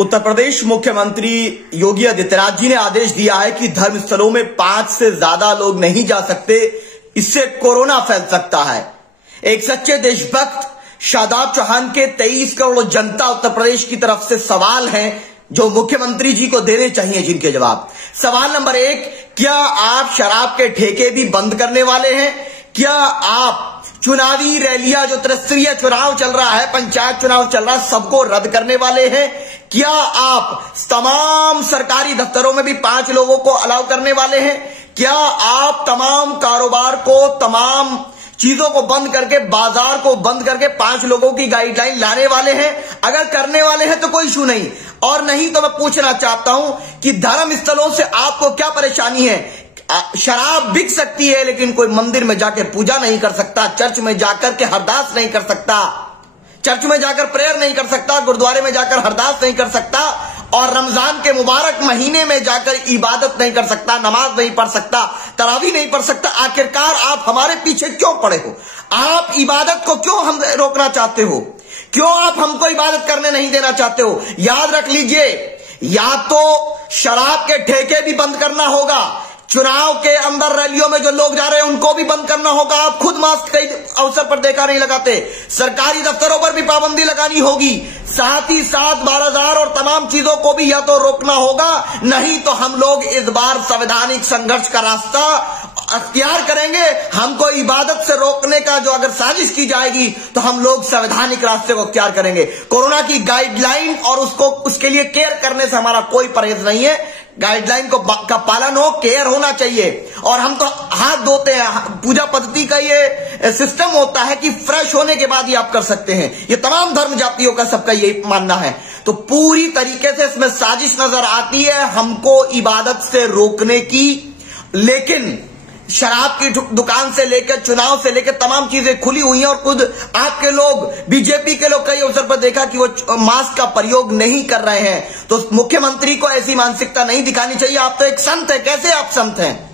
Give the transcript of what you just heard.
उत्तर प्रदेश मुख्यमंत्री योगी आदित्यनाथ जी ने आदेश दिया है कि धर्मस्थलों में 5 से ज्यादा लोग नहीं जा सकते, इससे कोरोना फैल सकता है। एक सच्चे देशभक्त शादाब चौहान के 23 करोड़ जनता उत्तर प्रदेश की तरफ से सवाल हैं जो मुख्यमंत्री जी को देने चाहिए, जिनके जवाब। सवाल नंबर 1, क्या आप शराब के ठेके भी बंद करने वाले हैं? क्या आप चुनावी रैलियां, जो त्रिस्तरीय चुनाव चल रहा है, पंचायत चुनाव चल रहा है, सबको रद्द करने वाले हैं? क्या आप तमाम सरकारी दफ्तरों में भी 5 लोगों को अलाउ करने वाले हैं? क्या आप तमाम कारोबार को, तमाम चीजों को बंद करके, बाजार को बंद करके 5 लोगों की गाइडलाइन लाने वाले हैं? अगर करने वाले हैं तो कोई इशू नहीं, और नहीं तो मैं पूछना चाहता हूं कि धर्म स्थलों से आपको क्या परेशानी है? शराब बिक सकती है, लेकिन कोई मंदिर में जाकर पूजा नहीं कर सकता, चर्च में जाकर के अरदास नहीं कर सकता, चर्च में जाकर प्रेयर नहीं कर सकता, गुरुद्वारे में जाकर अरदास नहीं कर सकता, और रमजान के मुबारक महीने में जाकर इबादत नहीं कर सकता, नमाज नहीं पढ़ सकता, तरावी नहीं पढ़ सकता। आखिरकार आप हमारे पीछे क्यों पड़े हो? आप इबादत को क्यों हम रोकना चाहते हो? क्यों आप हमको इबादत करने नहीं देना चाहते हो? याद रख लीजिए, या तो शराब के ठेके भी बंद करना होगा, चुनाव के अंदर रैलियों में जो लोग जा रहे हैं उनको भी बंद करना होगा। आप खुद मास्क कई अवसर पर देखा नहीं लगाते, सरकारी दफ्तरों पर भी पाबंदी लगानी होगी, साथ ही साथ बाजार और तमाम चीजों को भी या तो रोकना होगा, नहीं तो हम लोग इस बार संवैधानिक संघर्ष का रास्ता अख्तियार करेंगे। हमको इबादत से रोकने का जो अगर साजिश की जाएगी तो हम लोग संवैधानिक रास्ते को अख्तियार करेंगे। कोरोना की गाइडलाइन और उसके लिए केयर करने से हमारा कोई परहेज नहीं है। गाइडलाइन का पालन हो, केयर होना चाहिए, और हम तो हाथ धोते हैं। पूजा पद्धति का ये सिस्टम होता है कि फ्रेश होने के बाद ही आप कर सकते हैं। ये तमाम धर्म जातियों का सबका यही मानना है। तो पूरी तरीके से इसमें साजिश नजर आती है हमको इबादत से रोकने की, लेकिन शराब की दुकान से लेकर, चुनाव से लेकर तमाम चीजें खुली हुई हैं, और खुद आपके लोग, बीजेपी के लोग कई अवसर पर देखा कि वो मास्क का प्रयोग नहीं कर रहे हैं। तो मुख्यमंत्री को ऐसी मानसिकता नहीं दिखानी चाहिए। आप तो एक संत है, कैसे आप संत हैं?